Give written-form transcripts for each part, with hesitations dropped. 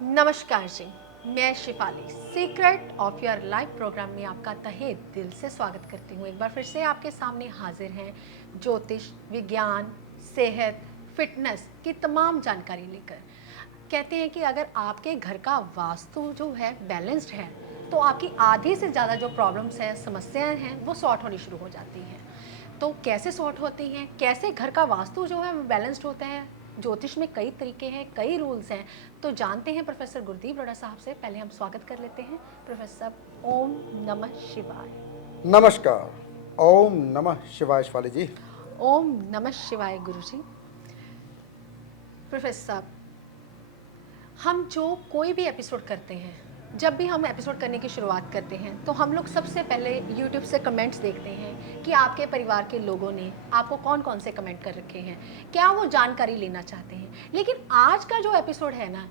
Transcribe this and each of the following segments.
नमस्कार जी। मैं Shifali secret of your life programme में आपका तहे दिल से स्वागत करती हूँ। एक बार फिर से आपके सामने हाजिर हैं ज्योतिष, विज्ञान, सेहत, फिटनेस की तमाम जानकारी लेकर। कहते हैं कि अगर आपके घर का वास्तु जो है बैलेंस्ड है तो आपकी आधी से ज़्यादा जो प्रॉब्लम्स हैं, समस्याएं हैं, वो सॉर्ट होनी शुरू हो जाती हैं। तो कैसे सॉर्ट होती हैं, कैसे घर का वास्तु जो है वो बैलेंस्ड होता है। ज्योतिष में कई तरीके हैं, कई रूल्स हैं। तो जानते हैं प्रोफेसर गुरदीप रोड़ा साहब से। पहले हम स्वागत कर लेते हैं प्रोफेसर। ओम नमः शिवाय। नमस्कार। ओम नमः शिवाय शिवाली जी। ओम नमः शिवाय गुरुजी। प्रोफेसर, हम जो कोई भी एपिसोड करते हैं, जब भी हम एपिसोड करने की शुरुआत करते हैं तो हम लोग सबसे पहले यूट्यूब से कमेंट्स देखते हैं कि आपके परिवार के लोगों ने आपको कौन कौन से कमेंट कर रखे हैं, क्या वो जानकारी लेना चाहते हैं। लेकिन आज का जो एपिसोड है ना,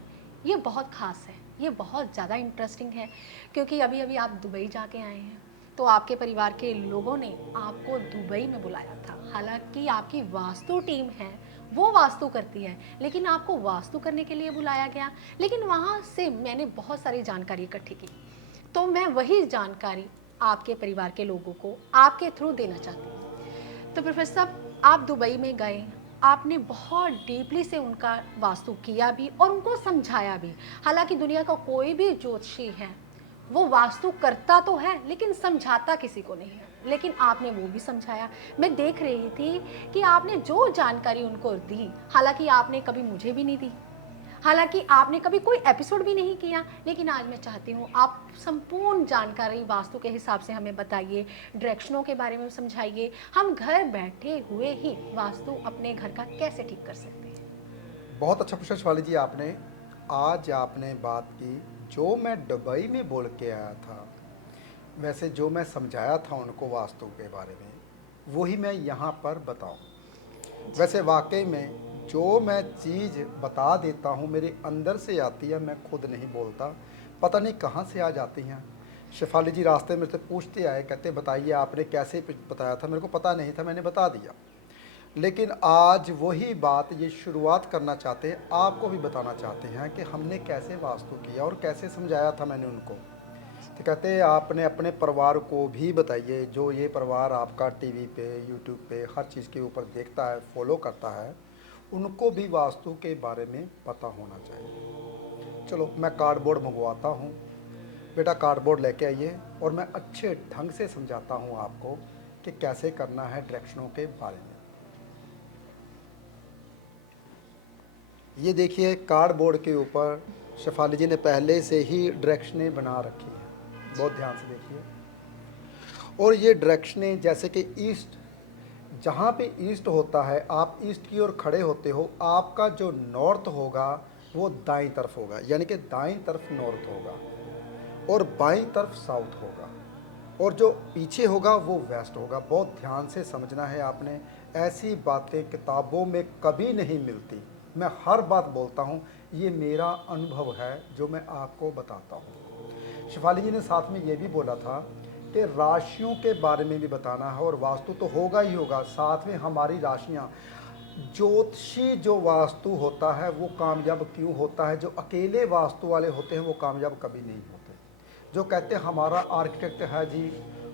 ये बहुत ख़ास है, ये बहुत ज़्यादा इंटरेस्टिंग है। क्योंकि अभी अभी आप दुबई जाके आए हैं, तो आपके परिवार के लोगों ने आपको दुबई में बुलाया था। हालांकि आपकी वास्तु टीम है, वो वास्तु करती है, लेकिन आपको वास्तु करने के लिए बुलाया गया। लेकिन वहाँ से मैंने बहुत सारी जानकारी इकट्ठी की, तो मैं वही जानकारी आपके परिवार के लोगों को आपके थ्रू देना चाहती हूँ। तो प्रोफेसर साहब, आप दुबई में गए, आपने बहुत डीपली से उनका वास्तु किया भी और उनको समझाया भी। हालांकि दुनिया का कोई भी ज्योतिषी है वो वास्तु करता तो है लेकिन समझाता किसी को नहीं है, लेकिन आपने वो भी समझाया। मैं देख रही थी कि आपने जो जानकारी उनको दी, हालांकि आपने कभी मुझे भी नहीं दी, हालांकि आपने कभी कोई एपिसोड भी नहीं किया, लेकिन आज मैं चाहती हूँ आप संपूर्ण जानकारी वास्तु के हिसाब से हमें बताइए, डायरेक्शनों के बारे में समझाइए। हम घर बैठे हुए ही वास्तु अपने घर का कैसे ठीक कर सकते हैं। बहुत अच्छा प्रश्न शिवाली जी आपने। आज आपने बात की जो मैं दुबई में बोल के आया था, वैसे जो मैं समझाया था उनको वास्तु के बारे में, वही मैं यहाँ पर बताऊँ। वैसे वाकई में जो मैं चीज़ बता देता हूँ मेरे अंदर से आती है, मैं खुद नहीं बोलता, पता नहीं कहाँ से आ जाती हैं। शेफाली जी रास्ते में से पूछते आए, कहते बताइए आपने कैसे बताया था, मेरे को पता नहीं था, मैंने बता दिया। लेकिन आज वही बात ये शुरुआत करना चाहते हैं, आपको भी बताना चाहते हैं कि हमने कैसे वास्तु किया और कैसे समझाया था मैंने उनको। तो कहते हैं आपने अपने परिवार को भी बताइए, जो ये परिवार आपका टीवी पे, यूट्यूब पे हर चीज़ के ऊपर देखता है, फॉलो करता है, उनको भी वास्तु के बारे में पता होना चाहिए। चलो मैं कार्डबोर्ड मंगवाता हूँ, बेटा कार्डबोर्ड लेके आइए और मैं अच्छे ढंग से समझाता हूँ आपको कि कैसे करना है डायरेक्शनों के बारे में। ये देखिए कार्डबोर्ड के ऊपर शेफाली जी ने पहले से ही डायरेक्शनें बना रखी हैं, बहुत ध्यान से देखिए। और ये डायरेक्शनें जैसे कि ईस्ट, जहाँ पे ईस्ट होता है, आप ईस्ट की ओर खड़े होते हो, आपका जो नॉर्थ होगा वो दाईं तरफ होगा, यानी कि दाईं तरफ नॉर्थ होगा और बाईं तरफ साउथ होगा, और जो पीछे होगा वो वेस्ट होगा। बहुत ध्यान से समझना है आपने, ऐसी बातें किताबों में कभी नहीं मिलती। मैं हर बात बोलता हूँ, ये मेरा अनुभव है जो मैं आपको बताता हूँ। शिफाली जी ने साथ में ये भी बोला था कि राशियों के बारे में भी बताना है, और वास्तु तो होगा ही होगा, साथ में हमारी राशियाँ। ज्योतिषी जो वास्तु होता है वो कामयाब क्यों होता है, जो अकेले वास्तु वाले होते हैं वो कामयाब कभी नहीं होते। जो कहते हैं हमारा आर्किटेक्ट है जी,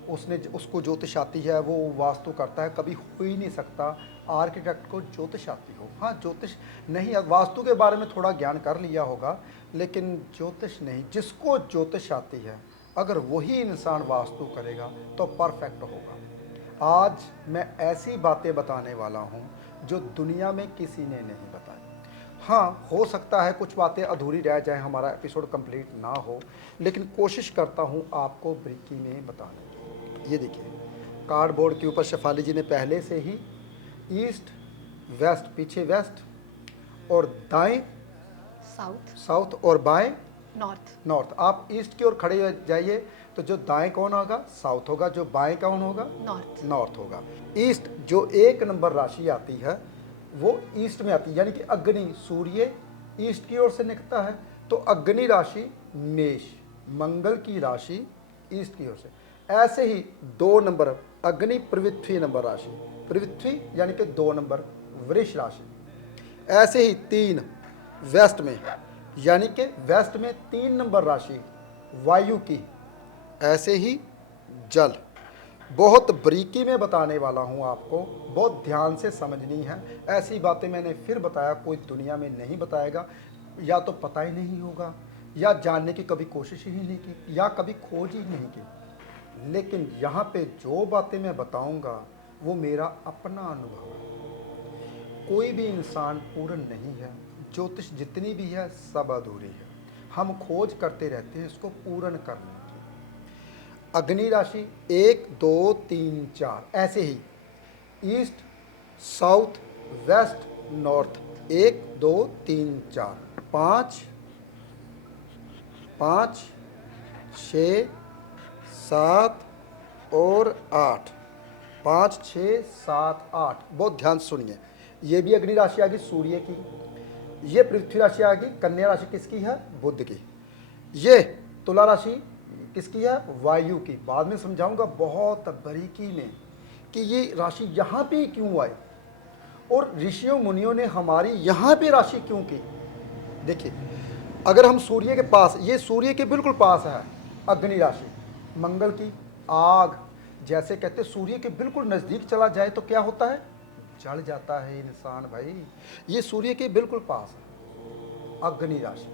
उसने उसको ज्योतिष आती है, वो वास्तु करता है, कभी हो ही नहीं सकता आर्किटेक्ट को ज्योतिष आती हो। हाँ ज्योतिष नहीं, वास्तु के बारे में थोड़ा ज्ञान कर लिया होगा, लेकिन ज्योतिष नहीं। जिसको ज्योतिष आती है, अगर वही इंसान वास्तु करेगा तो परफेक्ट होगा। आज मैं ऐसी बातें बताने वाला हूँ जो दुनिया में किसी ने नहीं बताई। हाँ हो सकता है कुछ बातें अधूरी रह जाए, हमारा एपिसोड कंप्लीट ना हो, लेकिन कोशिश करता हूँ आपको ब्रीकी में बताने की। ये देखिए कार्डबोर्ड के ऊपर शेफाली जी ने पहले से ही ईस्ट, वेस्ट, पीछे वेस्ट, और दाएं साउथ, साउथ, और बाएं नॉर्थ। नॉर्थ। आप ईस्ट की ओर खड़े हो जाइए तो जो दाएं कौन होगा, साउथ होगा, जो बाएं कौन होगा, नॉर्थ। नॉर्थ होगा। ईस्ट जो एक नंबर राशि आती है वो ईस्ट में आती है, यानी कि अग्नि, सूर्य ईस्ट की ओर से निकलता है, तो अग्नि राशि मेष, मंगल की राशि ईस्ट की ओर से। ऐसे ही दो नंबर अग्नि पृथ्वी नंबर राशि, पृथ्वी यानी कि दो नंबर वृष राशि। ऐसे ही तीन वेस्ट में यानी कि वेस्ट में 3 नंबर राशि वायु की। ऐसे ही जल, बहुत बारीकी में बताने वाला हूँ आपको, बहुत ध्यान से समझनी है। ऐसी बातें मैंने फिर बताया, कोई दुनिया में नहीं बताएगा, या तो पता ही नहीं होगा, या जानने की कभी कोशिश ही नहीं की, या कभी खोज ही नहीं की। लेकिन यहाँ पे जो बातें मैं बताऊँगा वो मेरा अपना अनुभव है। कोई भी इंसान पूर्ण नहीं है, ज्योतिष जितनी भी है सब अधूरी है। हम खोज करते रहते हैं इसको पूर्ण करने की। अग्नि राशि 1 2 3 4, ऐसे ही ईस्ट साउथ वेस्ट नॉर्थ, 1 2 3 4 5 5 6 7 और 8, 5 6 7 8। बहुत ध्यान से सुनिए। ये भी अग्नि राशि आ गई सूर्य की, ये पृथ्वी राशि आ गई, कन्या राशि किसकी है? बुध की। ये तुला राशि किसकी है? वायु की। बाद में समझाऊंगा बहुत बारीकी में कि ये राशि यहाँ पे क्यों आई और ऋषियों मुनियों ने हमारी यहाँ पे राशि क्यों की। देखिए, अगर हम सूर्य के पास, ये सूर्य के बिल्कुल पास है अग्नि राशि, मंगल की आग, जैसे कहते सूर्य के बिल्कुल नज़दीक चला जाए तो क्या होता है? जल जाता है इंसान भाई। ये सूर्य के बिल्कुल पास है अग्नि राशि,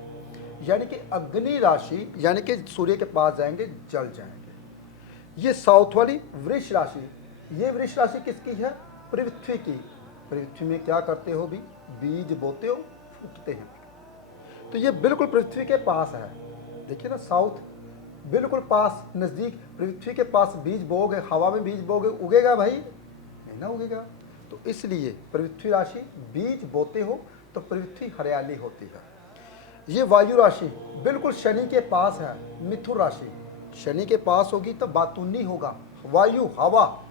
यानी कि अग्नि राशि यानी कि सूर्य के पास जाएंगे जल जाएंगे। ये साउथ वाली वृष राशि, ये वृष राशि किसकी है? पृथ्वी की। पृथ्वी में क्या करते हो भी? बीज बोते हो, फूटते हैं। तो ये बिल्कुल पृथ्वी के पास है। देखिए ना, साउथ बिल्कुल पास, नज़दीक, पृथ्वी के पास बीज बोगे, हवा में बीज बोगे, उगेगा भाई? नहीं ना उगेगा। तो इसलिए पृथ्वी राशि बीज बोते हो तो पृथ्वी हरियाली होती है। ये वायु राशि बिल्कुल शनि के पास है, मिथुन राशि। शनि के पास होगी तो बातूनी होगा, वायु हवा,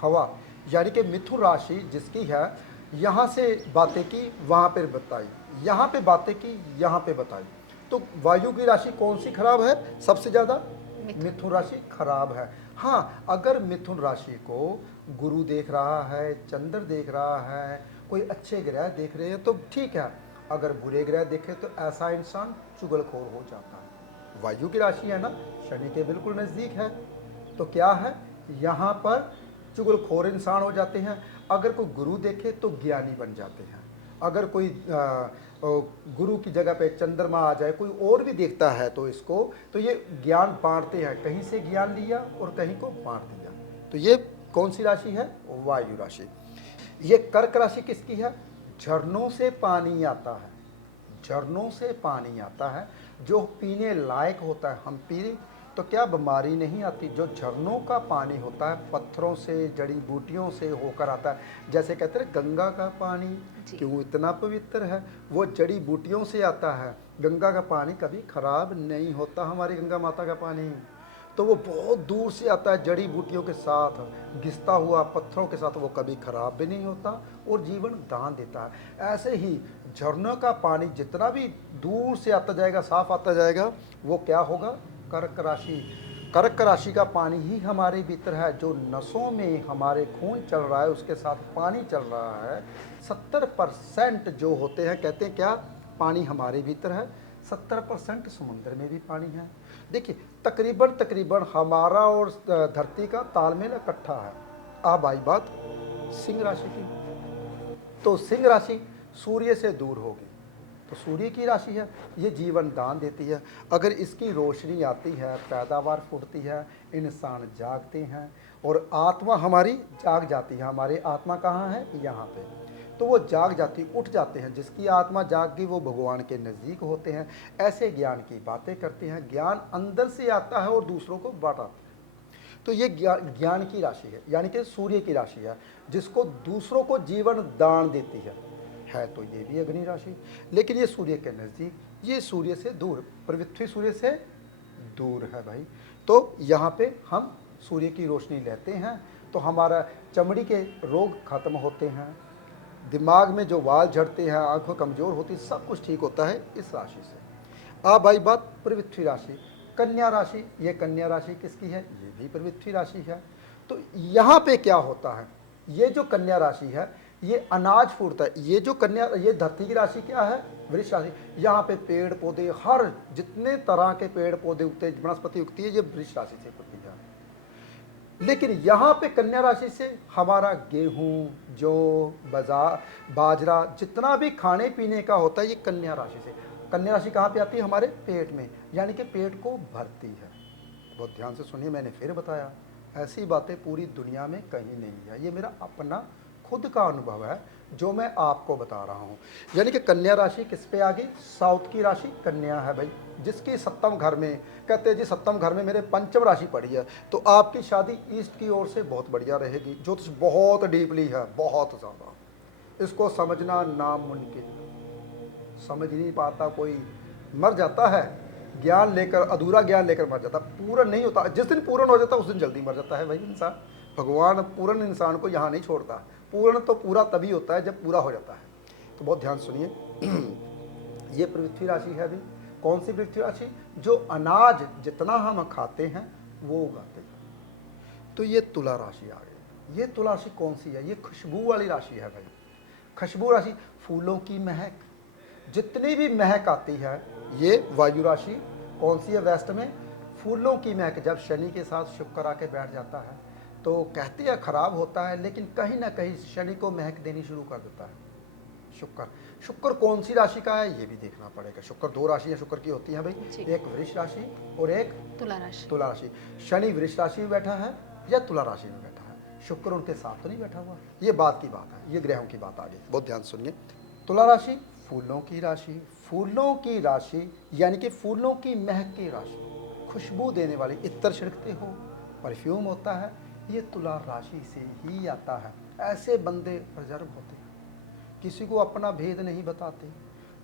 हवा यानी कि मिथुन राशि जिसकी है, यहाँ से बातें की वहाँ पर बताई, यहाँ पे बातें की यहाँ पे बताई। तो वायु की राशि कौन सी खराब है सबसे ज़्यादा? मिथुन राशि खराब है। हाँ, अगर मिथुन राशि को गुरु देख रहा है, चंद्र देख रहा है, कोई अच्छे ग्रह देख रहे हैं तो ठीक है। अगर बुरे ग्रह देखे तो ऐसा इंसान चुगलखोर हो जाता है। वायु की राशि है ना, शनि के बिल्कुल नज़दीक है, तो क्या है, यहाँ पर चुगलखोर इंसान हो जाते हैं। अगर कोई गुरु देखे तो ज्ञानी बन जाते हैं। अगर कोई गुरु की जगह पे चंद्रमा आ जाए, कोई और भी देखता है तो इसको, तो ये ज्ञान बांटते हैं, कहीं से ज्ञान लिया और कहीं को बांट दिया। तो ये कौन सी राशि है? वायु राशि। ये कर्क राशि किसकी है? झरनों से पानी आता है, झरनों से पानी आता है जो पीने लायक होता है। हम पी तो क्या बीमारी नहीं आती? जो झरनों का पानी होता है, पत्थरों से, जड़ी बूटियों से होकर आता है। जैसे कहते हैं गंगा का पानी क्यों इतना पवित्र है? वो जड़ी बूटियों से आता है। गंगा का पानी कभी खराब नहीं होता, हमारी गंगा माता का पानी। तो वो बहुत दूर से आता है, जड़ी बूटियों के साथ घिसता हुआ, पत्थरों के साथ, वो कभी खराब भी नहीं होता और जीवन दान देता है। ऐसे ही झरनों का पानी जितना भी दूर से आता जाएगा, साफ आता जाएगा, वो क्या होगा? कर्क राशि। कर्क राशि का पानी ही हमारे भीतर है, जो नसों में हमारे खून चल रहा है उसके साथ पानी चल रहा है। 70% जो होते हैं, कहते हैं क्या, पानी हमारे भीतर है, 70% समुद्र में भी पानी है। देखिए, तकरीबन हमारा और धरती का तालमेल इकट्ठा है। अब आई बात सिंह राशि की, तो सिंह राशि सूर्य से दूर होगी, तो सूर्य की राशि है, ये जीवन दान देती है। अगर इसकी रोशनी आती है, पैदावार फूटती है, इंसान जागते हैं और आत्मा हमारी जाग जाती है। हमारी आत्मा कहाँ है? यहाँ पे। तो वो जाग जाती, उठ जाते हैं। जिसकी आत्मा जाग गई वो भगवान के नज़दीक होते हैं। ऐसे ज्ञान की बातें करते हैं, ज्ञान अंदर से आता है और दूसरों को बांटाते हैं। तो ये ज्ञान की राशि है, यानी कि सूर्य की राशि है, जिसको दूसरों को जीवन दान देती है तो ये भी अग्नि राशि। लेकिन ये सूर्य के नज़दीक, ये सूर्य से दूर, पृथ्वी सूर्य से दूर है भाई। तो यहाँ पे हम सूर्य की रोशनी लेते हैं तो हमारा चमड़ी के रोग खत्म होते हैं, दिमाग में जो वाल झड़ते हैं, आंखें कमज़ोर होती, सब कुछ ठीक होता है इस राशि से। अब आई बात पृथ्वी राशि, कन्या राशि। ये कन्या राशि किसकी है? ये भी पृथ्वी राशि है। तो यहाँ पे क्या होता है? ये जो कन्या राशि है, ये अनाज फूटता है। ये जो कन्या, ये धरती की राशि क्या है, वृष राशि। यहाँ पे पेड़ पौधे, हर जितने तरह के पेड़ पौधे उगते हैं, वनस्पति उगती है, ये वृष राशि से उगती है। लेकिन यहाँ पे कन्या राशि से हमारा गेहूं, जौ, बाजरा, जितना भी खाने पीने का होता है, ये कन्या राशि से। कन्या राशि कहाँ पे आती है, हमारे पेट में, यानी कि पेट को भरती है। बहुत ध्यान से सुनिए, मैंने फिर बताया, ऐसी बातें पूरी दुनिया में कहीं नहीं है, ये मेरा अपना खुद का अनुभव है जो मैं आपको बता रहा हूँ। यानी कि कन्या राशि किस पे आ गई, साउथ की राशि कन्या है भाई, जिसकी सप्तम घर में, कहते हैं जी सप्तम घर में मेरे पंचम राशि पड़ी है, तो आपकी शादी ईस्ट की ओर से बहुत बढ़िया रहेगी। ज्योतिष बहुत डीपली है, बहुत ज़्यादा, इसको समझना नामुमकिन, समझ नहीं पाता कोई, मर जाता है ज्ञान लेकर, अधूरा ज्ञान लेकर मर जाता, पूर्ण नहीं होता। जिस दिन पूर्ण हो जाता उस दिन जल्दी मर जाता है भाई इंसान। भगवान पूर्ण इंसान को यहाँ नहीं छोड़ता, पूर्ण तो पूरा तभी होता है जब पूरा हो जाता है। तो बहुत ध्यान सुनिए, ये पृथ्वी राशि है अभी। कौन सी पृथ्वी राशि, जो अनाज जितना हम खाते हैं वो उगाते हैं। तो ये तुला राशि आ गई। ये तुला राशि कौन सी है, ये खुशबू वाली राशि है भाई। खुशबू राशि, फूलों की महक, जितनी भी महक आती है, ये वायु राशि कौन सी है, वेस्ट में, फूलों की महक। जब शनि के साथ शुक्र आके बैठ जाता है तो कहते हैं खराब होता है, लेकिन कहीं ना कहीं शनि को महक देनी शुरू कर देता है शुक्र। शुक्र कौन सी राशि का है ये भी देखना पड़ेगा। शुक्र दो राशियां शुक्र की होती हैं भाई, एक वृष राशि और एक तुला राशि। शनि वृष राशि में बैठा है या तुला राशि में बैठा है, शुक्र उनके साथ तो नहीं बैठा हुआ। ये बात की बात है, ये ग्रहों की बात आ गई। बहुत ध्यान सुनिए, तुला राशि फूलों की राशि। फूलों की राशि यानी कि फूलों की महक की राशि, खुशबू देने वाली, इत्र छिड़कते हो, परफ्यूम होता है, ये तुला राशि से ही आता है। ऐसे बंदे रिजर्व होते हैं, किसी को अपना भेद नहीं बताते,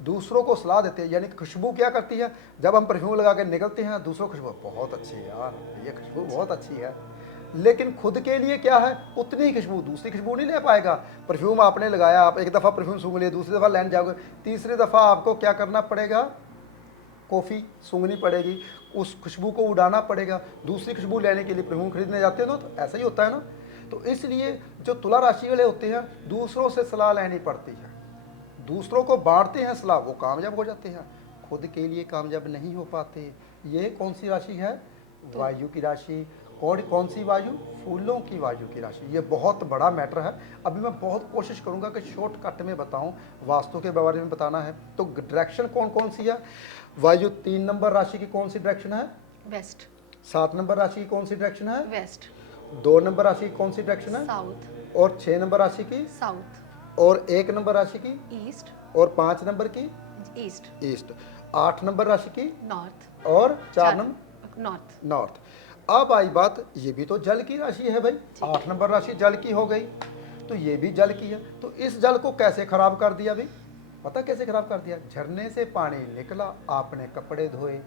दूसरों को सलाह देते हैं। यानी कि खुशबू क्या करती है, जब हम परफ्यूम लगा के निकलते हैं दूसरों को खुशबू बहुत अच्छी है यार, ये खुशबू बहुत अच्छी है, लेकिन खुद के लिए क्या है, उतनी ही खुशबू दूसरी खुशबू नहीं ले पाएगा। परफ्यूम आपने लगाया, आप एक दफ़ा परफ्यूम सूंघ लिए, दूसरी दफ़ा लेने जाओगे, तीसरी दफ़ा आपको क्या करना पड़ेगा, कॉफ़ी सूंघनी पड़ेगी, उस खुशबू को उड़ाना पड़ेगा, दूसरी खुशबू लेने के लिए परफ्यूम खरीदने जाते हैं ना, तो ऐसा ही होता है ना। तो इसलिए जो तुला राशि वाले होते हैं, दूसरों से सलाह लेनी पड़ती है, दूसरों को बांटते हैं सलाह, वो कामयाब हो जाते हैं, खुद के लिए कामयाब नहीं हो पाते। ये कौन सी राशि है, वायु की राशि। कौन सी वायु, फूलों की वायु की राशि। ये बहुत बड़ा मैटर है, अभी मैं बहुत कोशिश करूंगा कि शॉर्टकट में बताऊं, वास्तु के बारे में बताना है। तो डायरेक्शन कौन कौन सी है, वायु 3 नंबर राशि की कौन सी डायरेक्शन है, वेस्ट। 7 नंबर राशि की कौन सी डायरेक्शन है, वेस्ट। 2 नंबर राशि की कौन सी डायरेक्शन है, साउथ। और 6 नंबर राशि की साउथ। और 1 नंबर राशि की ईस्ट। और 5 नंबर की ईस्ट। ईस्ट, 8 नंबर राशि की नॉर्थ और 4 नंबर नॉर्थ। नॉर्थ। अब आई बात, ये भी तो जल की राशि है भाई, 8 नंबर राशि जल की हो गई, तो ये भी जल की है। तो इस जल को कैसे खराब कर दिया भाई, पता कैसे खराब कर दिया, झरने से पानी निकला, आपने कपड़े धोए,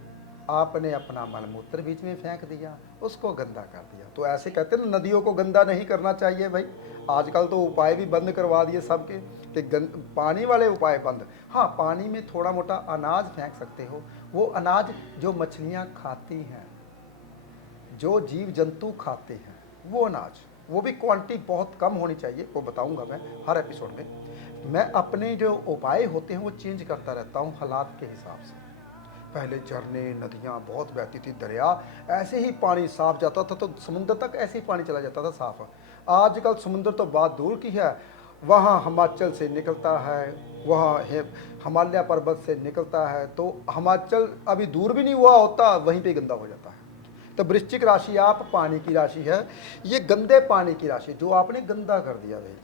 आपने अपना मलमूत्र बीच में फेंक दिया, उसको गंदा कर दिया। तो ऐसे कहते हैं ना, नदियों को गंदा नहीं करना चाहिए भाई। आजकल तो उपाय भी बंद करवा दिए सबके कि पानी वाले उपाय बंद। हाँ, पानी में थोड़ा मोटा अनाज फेंक सकते हो, वो अनाज जो मछलियाँ खाती हैं, जो जीव जंतु खाते हैं, वो अनाज, वो भी क्वांटिटी बहुत कम होनी चाहिए, वो बताऊंगा मैं हर एपिसोड में। मैं अपने जो उपाय होते हैं वो चेंज करता रहता हूँ हालात के हिसाब से। पहले झरने, नदियाँ बहुत बहती थी, दरिया ऐसे ही पानी साफ जाता था, तो समुद्र तक ऐसे ही पानी चला जाता था साफ। आजकल समुद्र तो बात दूर की है, वहाँ हिमाचल से निकलता है, वहाँ हिमालय पर्वत से निकलता है, तो हिमाचल अभी दूर भी नहीं हुआ होता, वहीं पे गंदा हो जाता है। तो वृश्चिक राशि आप पानी की राशि है, ये गंदे पानी की राशि जो आपने गंदा कर दिया भाई।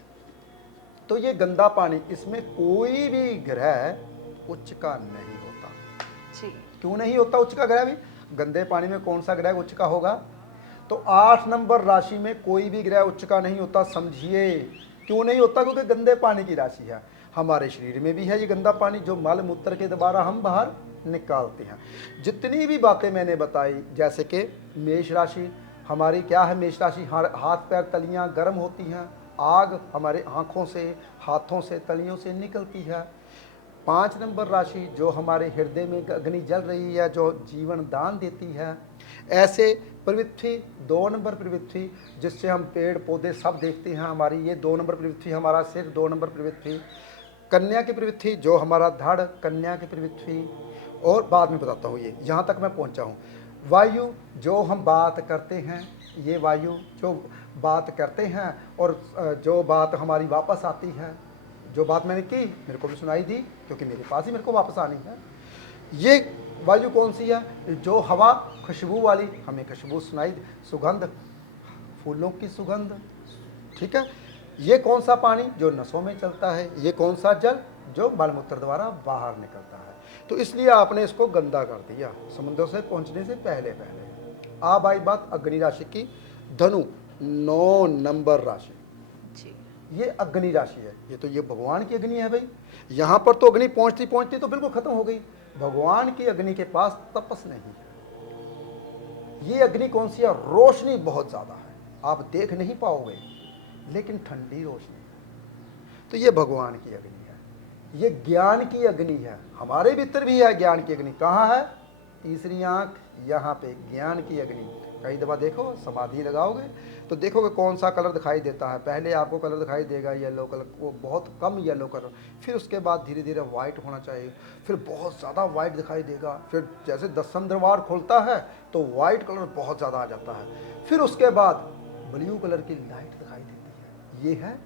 तो ये गंदा पानी, इसमें कोई भी ग्रह उच्च का नहीं होता जी। क्यों नहीं होता उच्च का ग्रह भी, गंदे पानी में कौन सा ग्रह उच्च का होगा, तो 8 नंबर राशि में कोई भी ग्रह उच्च का नहीं होता। समझिए क्यों नहीं होता, क्योंकि गंदे पानी की राशि है। हमारे शरीर में भी है ये गंदा पानी, जो मल मूत्र के द्वारा हम बाहर निकालते हैं। जितनी भी बातें मैंने बताई, जैसे कि मेष राशि हमारी क्या है, मेष राशि हाथ पैर तलियां गर्म होती हैं, आग हमारे आँखों से, हाथों से, तलियों से निकलती है, 5 नंबर राशि जो हमारे हृदय में अग्नि जल रही है, जो जीवन दान देती है। ऐसे पृथ्वी 2 नंबर पृथ्वी, जिससे हम पेड़ पौधे सब देखते हैं, हमारी ये 2 नंबर पृथ्वी, हमारा सिर 2 नंबर पृथ्वी। कन्या की पृथ्वी जो हमारा धड़, कन्या की पृथ्वी। और बाद में बताता हूँ, ये यहाँ तक मैं पहुँचा हूँ। वायु जो हम बात करते हैं, ये वायु जो बात करते हैं और जो बात हमारी वापस आती है, जो बात मैंने की मेरे को भी सुनाई दी, क्योंकि मेरे पास ही मेरे को वापस आनी है। ये वायु कौन सी है? जो हवा खुशबू वाली, हमें खुशबू सुनाई, सुगंध, फूलों की सुगंध, ठीक है। ये कौन सा पानी? जो नसों में चलता है। ये कौन सा जल? जो मलमूत्र द्वारा बाहर निकलता है। तो इसलिए आपने इसको गंदा कर दिया समुद्र से पहुंचने से पहले पहले। अब आई बात अग्नि राशि की। धनु 9 नंबर राशि, जी। ये अग्नि राशि है। ये तो ये भगवान की अग्नि है भाई। यहाँ पर तो अग्नि पहुंचती पहुंचती तो बिल्कुल खत्म हो गई। भगवान की अग्नि के पास तपस नहीं है। ये अग्नि कौन सी है? रोशनी बहुत ज्यादा है, आप देख नहीं पाओगे, लेकिन ठंडी रोशनी है। तो ये भगवान की अग्नि है। ये ज्ञान की अग्नि है। हमारे भीतर भी है ज्ञान की अग्नि। कहाँ है? तीसरी आंख, यहाँ पे ज्ञान की अग्नि। कई दफ़ा देखो, समाधि लगाओगे तो देखोगे कौन सा कलर दिखाई देता है। पहले आपको कलर दिखाई देगा येलो कलर, वो बहुत कम येलो कलर, फिर उसके बाद धीरे धीरे वाइट होना चाहिए, फिर बहुत ज़्यादा वाइट दिखाई देगा, फिर जैसे 10वीं द्वार खुलता है तो वाइट कलर बहुत ज़्यादा आ जाता है, फिर उसके बाद ब्लू कलर की लाइट दिखाई देती है। ये है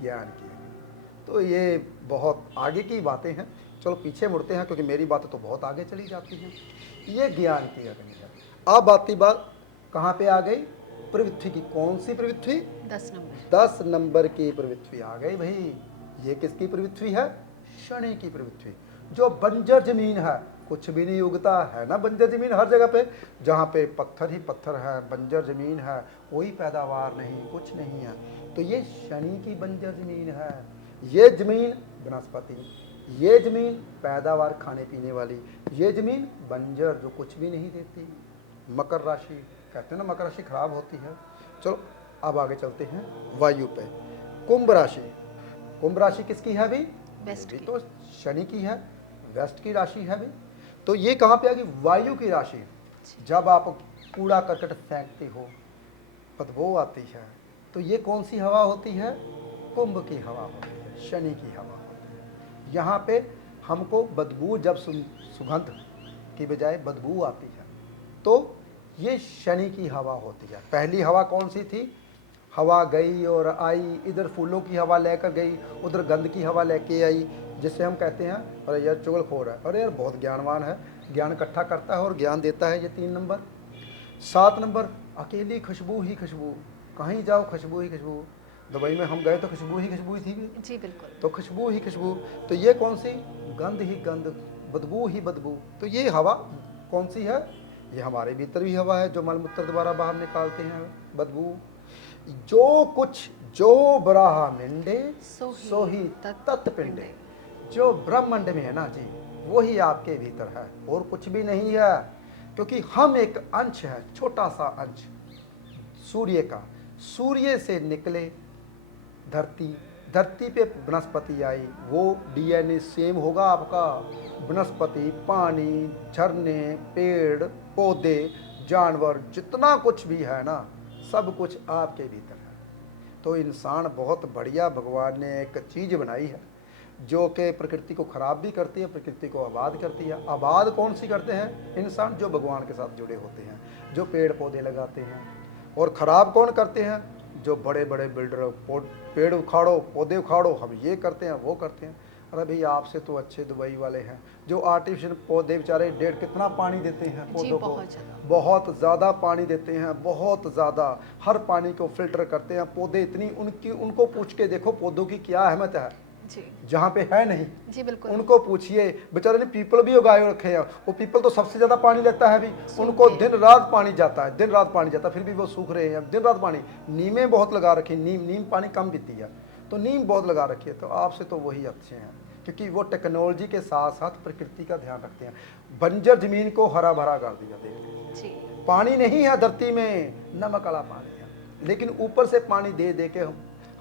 ज्ञान की अग्नि। तो ये बहुत आगे की बातें हैं, चलो पीछे मुड़ते हैं, क्योंकि मेरी बातें तो बहुत आगे चली जाती हैं। ये ज्ञान की अग्नि है। अब आती बात कहाँ पे आ गई? पृथ्वी की। कौन सी पृथ्वी? 10 नंबर। 10 नंबर की पृथ्वी आ गई भाई। ये किसकी पृथ्वी है? शनि की पृथ्वी। जो बंजर जमीन है, कुछ भी नहीं उगता है ना बंजर जमीन हर जगह पे, जहाँ पे पत्थर ही पत्थर है, बंजर जमीन है, कोई पैदावार नहीं, कुछ नहीं है। तो ये शनि की बंजर जमीन है। ये जमीन वनस्पति, ये जमीन पैदावार खाने पीने वाली, ये जमीन बंजर जो कुछ भी नहीं देती। मकर राशि, कहते हैं ना मकर राशि खराब होती है। चलो अब आगे चलते हैं वायु पे। कुंभ राशि। कुंभ राशि किसकी है भाई? वेस्ट ये की। तो शनि की है, वेस्ट की राशि है भाई। तो ये कहाँ पे आ गई? वायु की राशि। जब आप कूड़ा करकट फेंकते हो, बदबू आती है, तो ये कौन सी हवा होती है? कुंभ की हवा होती है, शनि की हवा होती है। यहाँ पे हमको बदबू, जब सुगंध की बजाय बदबू आती है, तो ये शनि की हवा होती है। पहली हवा कौन सी थी? हवा गई और आई, इधर फूलों की हवा लेकर गई, उधर गंध की हवा लेके आई, जिससे हम कहते हैं अरे यार चुगलखोर है, अरे यार बहुत ज्ञानवान है, ज्ञान इकट्ठा करता है और ज्ञान देता है। ये 3 नंबर। 7 नंबर अकेली खुशबू ही खुशबू, कहीं जाओ खुशबू ही खुशबू। दुबई में हम गए तो खुशबू ही खुशबू थी भी, जी बिल्कुल। तो खुशबू ही खुशबू। तो ये कौन सी? गंध ही गंध, बदबू ही बदबू। तो ये हवा कौन सी है? ये हमारे भीतर भी हवा है, जो मलमूत्र द्वारा बाहर निकालते हैं बदबू। जो कुछ जो ब्रह्मांडे सो ही तत्पिंडे, जो ब्रह्मांड में है ना जी, वही आपके भीतर है और कुछ भी नहीं है। क्योंकि हम एक अंश है, छोटा सा अंश सूर्य का। सूर्य से निकले धरती, धरती पे वनस्पति आई, वो डीएनए सेम होगा आपका। वनस्पति, पानी, झरने, पेड़ पौधे, जानवर, जितना कुछ भी है ना, सब कुछ आपके भीतर है। तो इंसान बहुत बढ़िया भगवान ने एक चीज़ बनाई है, जो कि प्रकृति को खराब भी करती है, प्रकृति को आबाद करती है। आबाद कौन सी करते हैं? इंसान जो भगवान के साथ जुड़े होते हैं, जो पेड़ पौधे लगाते हैं। और ख़राब कौन करते हैं? जो बड़े बड़े बिल्डर, पेड़ उखाड़ो, पौधे उखाड़ो, हम ये करते हैं, वो करते हैं। अरे भाई आपसे तो अच्छे दुबई वाले हैं, जो आर्टिफिशियल पौधे बेचारे डेढ़ कितना पानी देते हैं पौधों को, बहुत ज़्यादा पानी देते हैं, बहुत ज़्यादा। हर पानी को फिल्टर करते हैं। पौधे इतनी उनको पूछ के देखो पौधों की क्या अहमियत है जी, जहाँ पे है नहीं। जी बिल्कुल। उनको पूछिए, बेचारे ने पीपल भी उगाए रखे हैं, वो पीपल तो सबसे ज़्यादा पानी लेता है भी, उनको दिन रात पानी जाता है, दिन रात पानी जाता है, फिर भी वो सूख रहे हैं दिन रात पानी। नीमें बहुत लगा रखी, नीम पानी कम पीती है, तो नीम बहुत लगा रखी है। तो आपसे तो वही अच्छे हैं, क्योंकि वो टेक्नोलॉजी के साथ साथ प्रकृति का ध्यान रखते हैं। बंजर जमीन को हरा भरा कर दिया। देखिए पानी नहीं है धरती में, नमक वाला पानी है, लेकिन ऊपर से पानी दे दे के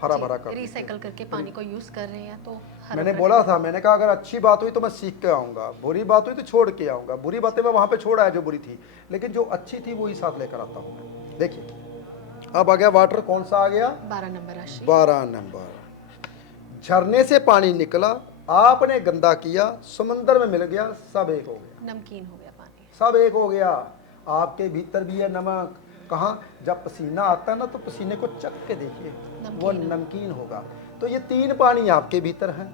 हरा भरा कर देते हैं। रिसाइकल करके पानी को यूज कर रहे हैं तो हरा मैंने भरा बोला था, मैंने कहा अगर अच्छी बात हुई तो मैं सीख के आऊँगा, बुरी बात हुई तो छोड़ के आऊँगा। बुरी बातें मैं वहाँ पे छोड़ आया जो बुरी थी, लेकिन जो अच्छी थी वही साथ लेकर आता हूँ मैं। देखिए अब आ गया वाटर, कौन सा आ गया? 12 नंबर राशि। 12 नंबर। झरने से पानी निकला, आपने गंदा किया, समंदर में मिल गया, सब एक हो गया। नमकीन हो गया पानी। सब एक हो गया। आपके भीतर भी है नमक। कहाँ? जब पसीना आता है ना तो पसीने को चख के देखिए, वो नमकीन होगा। तो ये 3 पानी आपके भीतर हैं,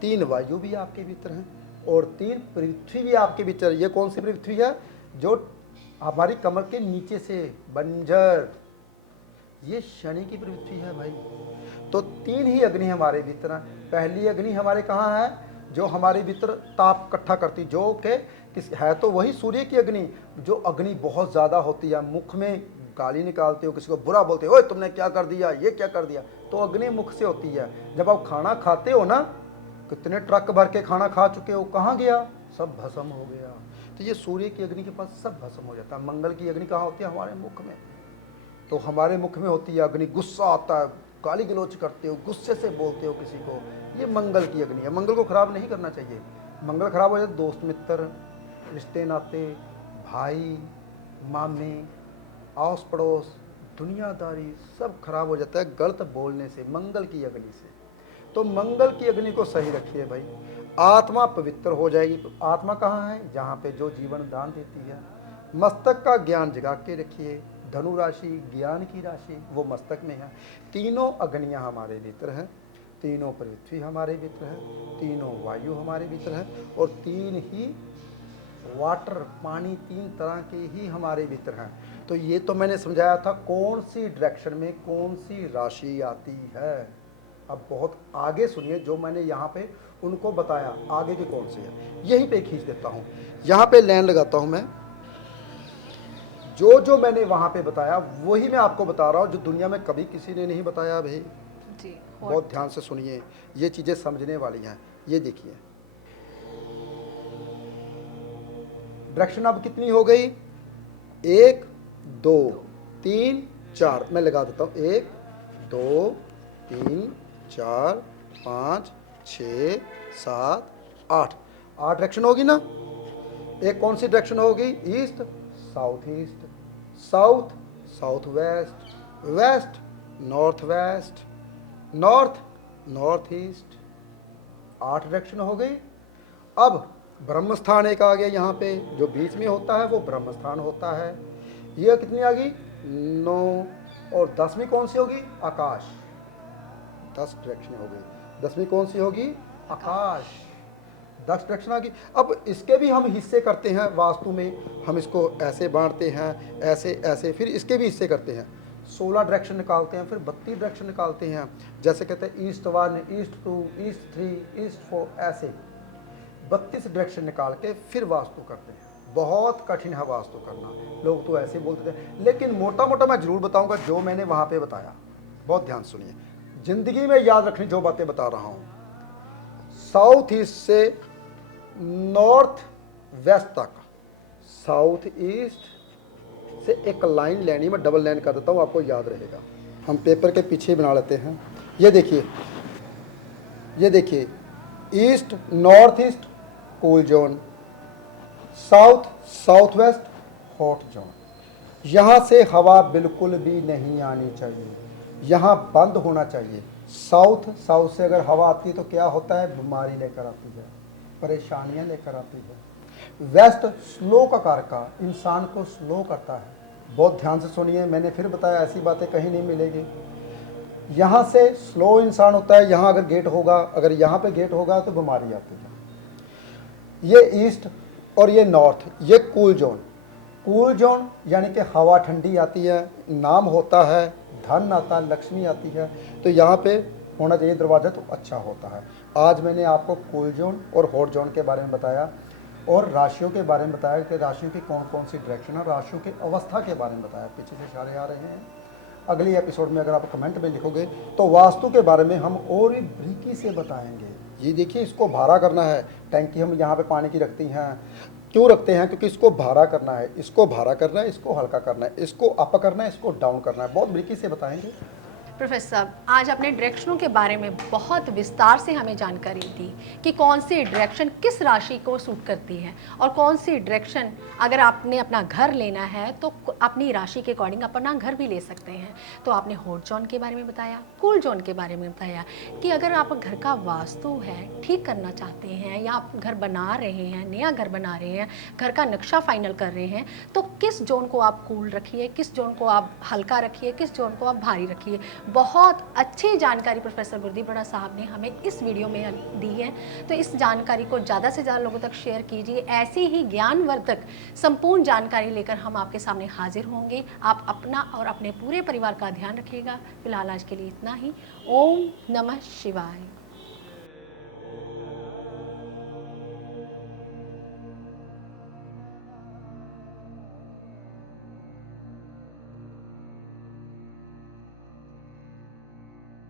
3 वायु भी आपके भीतर हैं, और 3 पृथ्वी भी आपके भीतर। ये कौन सी पृथ्वी है? जो हमारी कमर के नीचे से बंजर, ये शनि की पृथ्वी है भाई। तो 3 ही अग्नि हमारे भीतर है। पहली अग्नि हमारे कहाँ है? जो हमारे भीतर ताप इकट्ठा करती, जो के किस है तो वही सूर्य की अग्नि। जो अग्नि बहुत ज़्यादा होती है, मुख में गाली निकालते हो, किसी को बुरा बोलते हो, ओए तुमने क्या कर दिया, ये क्या कर दिया, तो अग्नि मुख से होती है। जब आप खाना खाते हो ना, कितने ट्रक भर के खाना खा चुके हो, कहाँ गया? सब भस्म हो गया। तो ये सूर्य की अग्नि के पास सब भस्म हो जाता है। मंगल की अग्नि कहाँ होती है? हमारे मुख में। तो हमारे मुख में होती है अग्नि। गुस्सा आता है, गाली गलौज करते हो, गुस्से से बोलते हो किसी को, ये मंगल की अग्नि है। मंगल को खराब नहीं करना चाहिए। मंगल खराब हो जाए तो दोस्त मित्र, रिश्ते नाते, भाई मामे, आस पड़ोस, दुनियादारी सब खराब हो जाता है गलत बोलने से, मंगल की अग्नि से। तो मंगल की अग्नि को सही रखिए भाई, आत्मा पवित्र हो जाएगी। आत्मा कहाँ है? जहाँ पे जो जीवन दान देती है। मस्तक का ज्ञान जगा के रखिए। धनु राशि ज्ञान की राशि, वो मस्तक में है। तीनों अग्नियाँ हमारे भीतर हैं, तीनों पृथ्वी हमारे भीतर है, तीनों वायु हमारे भीतर है, और 3 ही वाटर पानी, 3 तरह के ही हमारे भीतर हैं। तो ये तो मैंने समझाया था कौन सी डायरेक्शन में कौन सी राशि आती है। अब बहुत आगे सुनिए, जो मैंने यहाँ पे उनको बताया, आगे की कौन सी है यहीं पे खींच देता हूँ। यहाँ पे लाइन लगाता हूँ मैं। जो जो मैंने वहाँ पे बताया वही मैं आपको बता रहा हूँ, जो दुनिया में कभी किसी ने नहीं बताया भाई जी। बहुत ध्यान से सुनिए, ये चीज़ें समझने वाली हैं। ये देखिए डायरेक्शन अब कितनी हो गई? 1 2 3 4, मैं लगा देता हूँ। 1 2 3 4 5 6 7 8 डायरेक्शन होगी ना। एक कौन सी डायरेक्शन होगी? East south east, south south west, west north west, north north east. 8 direction हो गई। अब ब्रह्म स्थान एक आ गया यहाँ पे, जो बीच में होता है वो ब्रह्म स्थान होता है। ये कितनी आ गई? 9। और 10वीं कौन सी होगी? आकाश। 10 डायरेक्शन हो गई। 10वीं कौन सी होगी? आकाश। 10 डायरेक्शन आ गई। अब इसके भी हम हिस्से करते हैं वास्तु में, हम इसको ऐसे बांटते हैं, ऐसे ऐसे, फिर इसके भी हिस्से करते हैं। 16 डायरेक्शन निकालते हैं, फिर 32 डायरेक्शन निकालते हैं। जैसे कहते हैं ईस्ट 1, ईस्ट 2, ईस्ट 3, ईस्ट 4, ऐसे 32 डायरेक्शन निकाल के फिर वास्तु करते हैं। बहुत कठिन है वास्तु करना, लोग तो ऐसे बोलते थे, लेकिन मोटा मोटा मैं जरूर बताऊंगा जो मैंने वहाँ पे बताया। बहुत ध्यान सुनिए, जिंदगी में याद रखनी जो बातें बता रहा हूँ। साउथ ईस्ट से नॉर्थ वेस्ट तक, साउथ ईस्ट से एक लाइन लेनी, मैं डबल लाइन कर देता हूँ, आपको याद रहेगा। हम पेपर के पीछे बना लेते हैं। ये देखिए, ये देखिए, east north east cool zone, south south west hot zone. यहाँ से हवा बिल्कुल भी नहीं आनी चाहिए, यहाँ बंद होना चाहिए। साउथ साउथ से अगर हवा आती है तो क्या होता है? बीमारी लेकर आती है, परेशानियाँ लेकर आती है। वेस्ट स्लो का कारका, इंसान को स्लो करता है। बहुत ध्यान से सुनिए, मैंने फिर बताया ऐसी बातें कहीं नहीं मिलेगी। यहाँ से स्लो इंसान होता है, यहाँ अगर गेट होगा, अगर यहाँ पे गेट होगा तो बीमारी आती है। ये ईस्ट और ये नॉर्थ, ये कूल जोन। कूल जोन यानी कि हवा ठंडी आती है, नाम होता है, धन आता है, लक्ष्मी आती है। तो यहाँ पे होना चाहिए दरवाज़ा, तो अच्छा होता है। आज मैंने आपको कूल जोन और हॉट जोन के बारे में बताया, और राशियों के बारे में बताया कि राशियों की कौन कौन सी डायरेक्शन है, राशियों की अवस्था के बारे में बताया। पीछे से इशारे आ रहे हैं। अगली एपिसोड में अगर आप कमेंट में लिखोगे तो वास्तु के बारे में हम और भी बारीकी से बताएंगे। ये देखिए, इसको भारा करना है। टैंकी हम यहाँ पे पानी की रखती हैं, क्यों रखते हैं? क्योंकि इसको भारा करना है, इसको भारा करना है, इसको हल्का करना है, इसको अप करना है, इसको डाउन करना है। बहुत बारीकी से बताएंगे। प्रोफेसर साहब, आज आपने डायरेक्शनों के बारे में बहुत विस्तार से हमें जानकारी दी कि कौन सी डायरेक्शन किस राशि को सूट करती है और कौन सी डायरेक्शन अगर आपने अपना घर लेना है तो अपनी राशि के अकॉर्डिंग अपना घर भी ले सकते हैं। तो आपने हॉट जोन के बारे में बताया, कूल जोन के बारे में बताया कि अगर आप घर का वास्तु है ठीक करना चाहते हैं या आप घर बना रहे हैं, नया घर बना रहे हैं, घर का नक्शा फाइनल कर रहे हैं, तो किस जोन को आप कूल रखिए, किस जोन को आप हल्का रखिए, किस जोन को आप भारी रखिए। बहुत अच्छी जानकारी प्रोफेसर गुरदीप बड़ा साहब ने हमें इस वीडियो में दी है। तो इस जानकारी को ज़्यादा से ज़्यादा लोगों तक शेयर कीजिए। ऐसी ही ज्ञानवर्धक संपूर्ण जानकारी लेकर हम आपके सामने हाजिर होंगे। आप अपना और अपने पूरे परिवार का ध्यान रखिएगा। फिलहाल आज के लिए इतना ही। ओम नमः शिवाय।